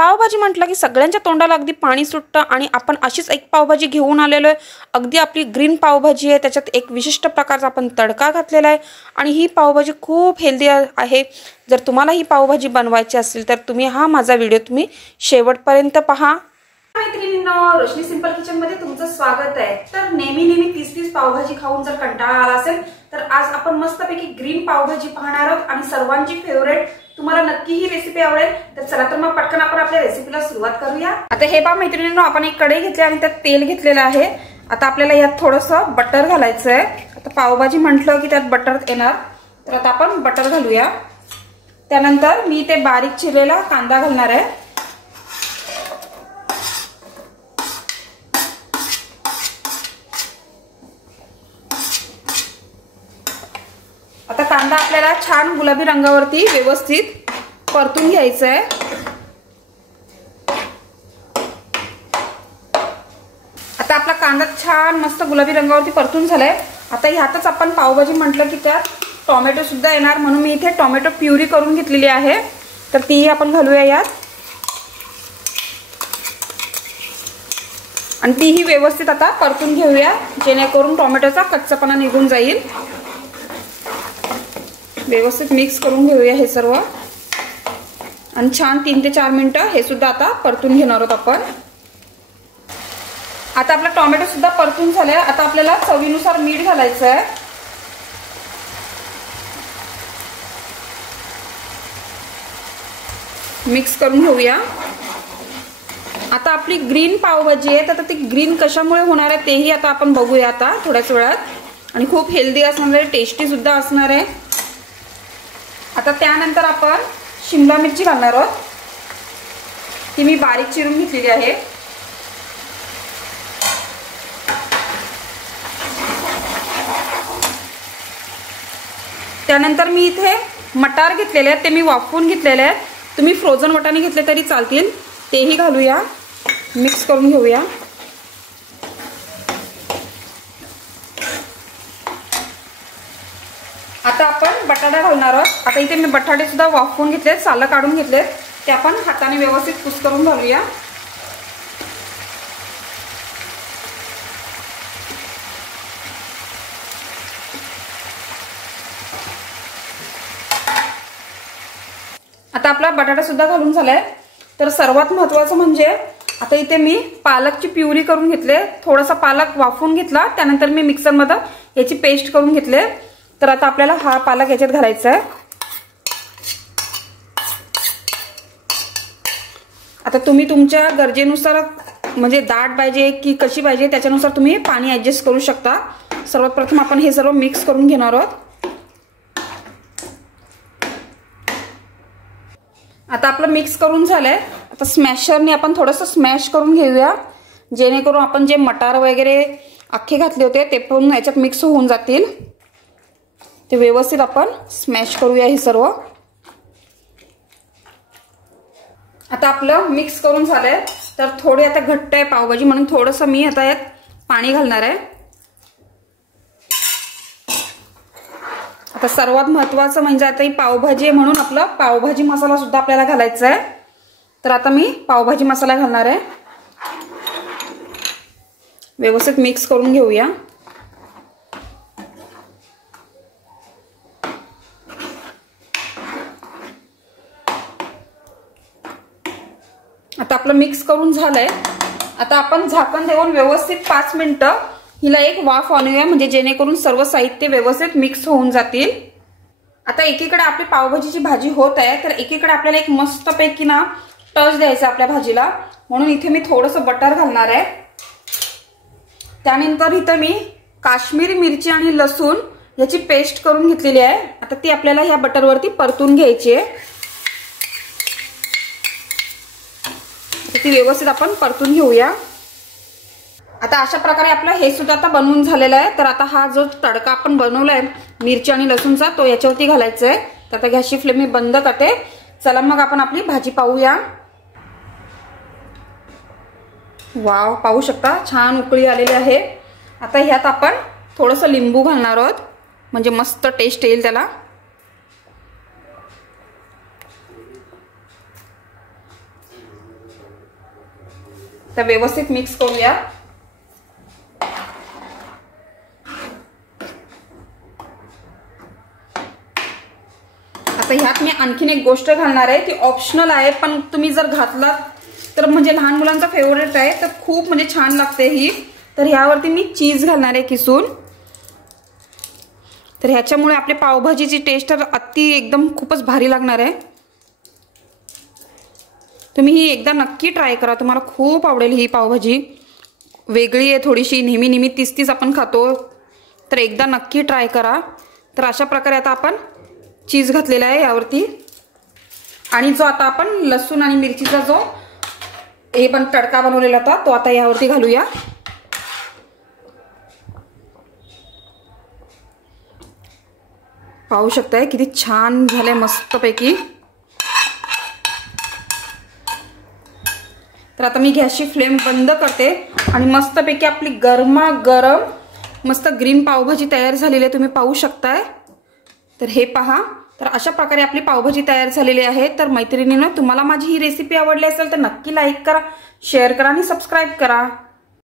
पावभाजी म्हटलं की सगळ्यांच्या तोंडाला अगदी पाणी सुटतं आणि आपण अशीच एक पावभाजी घेऊन आलेलो आहे। अगदी आपली ग्रीन पावभाजी आहे, त्याच्यात एक विशिष्ट प्रकारचा आपण तडका घातलेला आहे आणि ही पावभाजी खूप हेल्दी आहे। जर तुम्हाला ही पावभाजी बनवायची असेल तर तुम्ही हा माझा व्हिडिओ तुम्ही शेवटपर्यंत पहा। मैत्रिणींनो, रोशनी सिंपल किचन मध्ये तुमचं स्वागत आहे। तर नेहमी 30 पावभाजी खाऊन जर कंटाळा आला असेल तर आज आपण मस्तपैकी ग्रीन पावभाजी पाहणार आहोत आणि सर्वांची फेवरेट। तुम्हाला नक्की ही रेसिपी आवडेल। तर चला तर मग पटकन आपण आपल्या रेसिपीला सुरुवात करूया। आता हे पहा मैत्रिणींनो, आपण एक कढई घेतली आणि त्यात तेल घेतलेलं आहे। आता आपल्याला यात थोडंसं बटर घालायचं आहे। आता पावभाजी म्हटलं की त्यात बटर येणार, तर आता आपण बटर घालूया। त्यानंतर मी ते बारीक चिरलेला कांदा घालणार आहे। आता कांदा आपल्याला छान गुलाबी रंगावरती व्यवस्थित परतून घ्यायचा आहे। आता आपला कांदा छान मस्त गुलाबी रंगावरती परतून झालाय। आता ह्यातच आपण पावभाजी म्हटलं की त्यात टोमॅटो सुद्धा येणार, म्हणून मी इथे टोमॅटो प्युरी करून घेतलेली आहे, तर तीही आपण घालूया यात आणि तीही व्यवस्थित आता परतून घेऊया, जेणेकरून टोमॅटोचा कच्चापणा निघून जाईल। व्यवस्थित मिक्स करून घेऊया हे सर्व आणि छान 3 ते 4 मिनिटं हे सुद्धा आता परतून घेणार आहोत आपण। आता आपला टोमॅटो सुद्धा परतून झालाय। आता आपल्याला चवीनुसार मीठ घालायचं आहे। मिक्स करून घेऊया। आता आपली ग्रीन पावभाजी आहे, तर ती ग्रीन कशामुळे होणार आहे तेही आता आपण बघूया आता थोड्याच वेळात। आणि खूप हेल्दी असणार आहे, टेस्टी सुद्धा असणार आहे। आता त्यानंतर आपण शिमला मिरची घालणार आहोत, ती मी बारीक चिरून घेतलेली आहे। त्यानंतर मी इथे मटार घेतलेले आहेत, ते मी वाफवून घेतलेले आहेत। तुम्ही फ्रोझन वाटाणे घेतले तरी चालतील, तेही घालूया। मिक्स करून घेऊया। आता आपण बटाटा घालणार आहोत। आता इथे मी बटाटे सुद्धा वाफवून घेतलेत, सालं काढून घेतलेत, ते आपण हाताने व्यवस्थित कुस्करून घालूया। आता आपला बटाटा सुद्धा घालून झालाय। तर सर्वात महत्त्वाचं म्हणजे आता इथे मी पालकची प्युरी करून घेतले, थोडासा पालक वाफवून घेतला, त्यानंतर मी मिक्सरमध्ये याची पेस्ट करून घेतले। तर आता आपल्याला हा पालक याच्यात घालायचा आहे। आता तुम्ही तुमच्या गरजेनुसार, म्हणजे दाट पाहिजे की कशी पाहिजे त्याच्यानुसार तुम्ही पाणी ऍडजस्ट करू शकता। सर्वात प्रथम आपण हे सर्व मिक्स करून घेणार आहोत। आता आपलं मिक्स करून झालंय। आता स्मॅशरने आपण थोडंसं स्मॅश करून घेऊया, जेणेकरून आपण जे मटार वगैरे अख्खे घातले होते ते पण याच्यात मिक्स होऊन जातील। ते व्यवस्थित आपण स्मॅश करूया हे सर्व। आता आपलं मिक्स करून झालंय, तर थोडी आता घट्ट आहे पावभाजी, म्हणून थोडंसं मी आता यात पाणी घालणार आहे। आता सर्वात महत्त्वाचं म्हणजे आता ही पावभाजी आहे, म्हणून आपला पावभाजी मसाला सुद्धा आपल्याला घालायचा आहे। तर आता मी पावभाजी मसाला घालणार आहे। व्यवस्थित मिक्स करून घेऊया। आता आपलं मिक्स करून झालंय। आता आपण झाकण देऊन व्यवस्थित 5 मिनिटं हिला एक वाफ आणूया, म्हणजे जेणेकरून सर्व साहित्य व्यवस्थित मिक्स होऊन जातील। आता एकीकडे आपली पावभाजीची भाजी होत आहे, तर एकीकडे आपल्याला एक मस्तपैकी ना टच द्यायचा आपल्या भाजीला, म्हणून इथे मी थोडंसं बटर घालणार आहे। त्यानंतर इथे मी काश्मीरी मिरची आणि लसूण याची पेस्ट करून घेतलेली आहे। आता ती आपल्याला ह्या बटरवरती परतून घ्यायची आहे। ती व्यवस्थित आपण परतून घेऊया। आता अशा प्रकारे आपलं हे सुद्धा आता बनवून झालेलं आहे। तर आता हा जो तडका आपण बनवलाय मिरची आणि लसूणचा, तो याच्यावरती घालायचा आहे। तर आता गॅसची फ्लेम मी बंद करते। चला मग आपण आपली भाजी पाहूया। वाव, पाहू शकता छान उकळी आलेली आहे। आता ह्यात आपण थोडंसं लिंबू घालणार आहोत, म्हणजे मस्त टेस्ट येईल त्याला। त्या व्यवस्थित मिक्स करूया। आता ह्यात मी आणखीन एक गोष्ट घालणार आहे, ती ऑप्शनल आहे, पण तुम्ही जर घातलात तर म्हणजे लहान मुलांचा फेवरेट आहे, तर खूप म्हणजे छान लागते ही। तर ह्यावरती मी चीज घालणार आहे किसून। तर ह्याच्यामुळे आपली पावभाजीची टेस्ट अति एकदम खूपच भारी लागणार आहे। तुम्ही ही एकदा नक्की ट्राय करा, तुम्हाला खूप आवडेल ही पावभाजी। वेगळी आहे थोडीशी, नेहमी तीच आपण खातो, तर एकदा नक्की ट्राय करा। तर अशा प्रकारे आता आपण चीज घातलेला आहे यावरती, आणि जो आता आपण लसूण आणि मिरचीचा जो हे पण तडका बनवलेला होता तो आता यावरती घालूया। पाहू शकताय किती छान झालंय मस्तपैकी। तर आता मी गॅसची फ्लेम बंद करते आणि मस्तपैकी आपली गरमागरम मस्त ग्रीन पावभाजी तयार झालेली आहे, तुम्ही पाहू शकताय। तर हे पहा, तर अशा प्रकारे आपली पावभाजी तयार झालेली आहे। तर मैत्रिणींनो, तुम्हाला माझी ही रेसिपी आवडली असेल तर नक्की लाईक करा, शेअर करा आणि सबस्क्राईब करा।